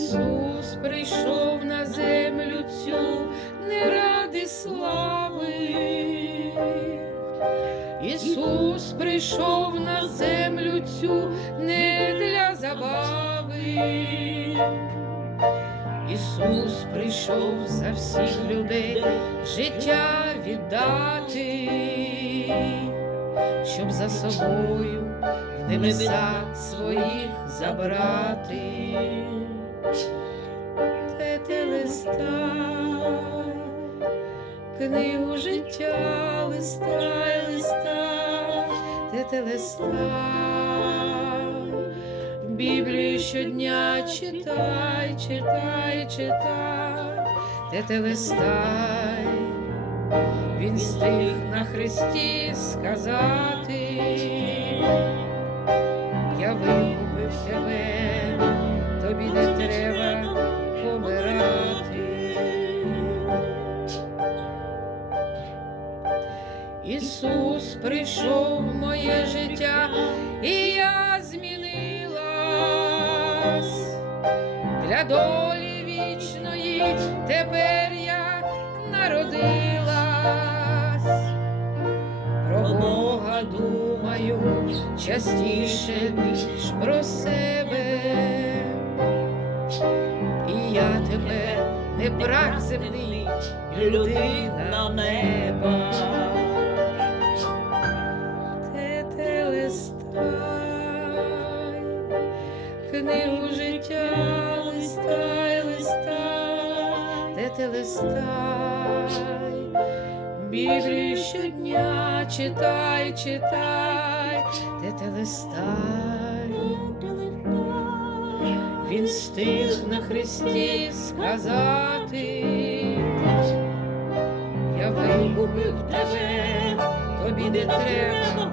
Ісус прийшов на землю цю не ради слави. Ісус прийшов на землю цю не для забави. Ісус прийшов за всіх людей життя віддати, щоб за собою в небеса своїх забрати. Те ти листай, книгу життя листай, листай, те ти листай, Біблію щодня читай, читай, читай, те ти листай, він встиг на Христі сказати, Ісус прийшов в моє життя, і я змінилась для долі вічної, тепер я народилась, про Бога думаю частіше, ніж про себе. І я тебе не прах земний, людина неба. Книгу життя листай, листай, те те листай, Біблію щодня читай, читай, те те листай. Він встиг на Христі сказати, я викупив тебе, тобі не треба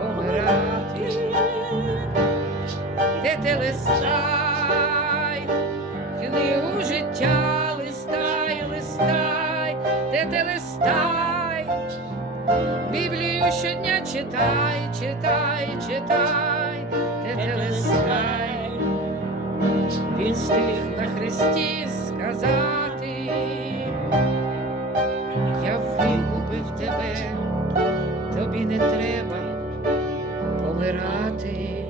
помирати, ти листай, книгу життя листай, листай, де ти листай, Біблію щодня читай, читай, читай, де ти листай. Він встиг на Христі сказати, я викупив тебе, тобі не треба помирати.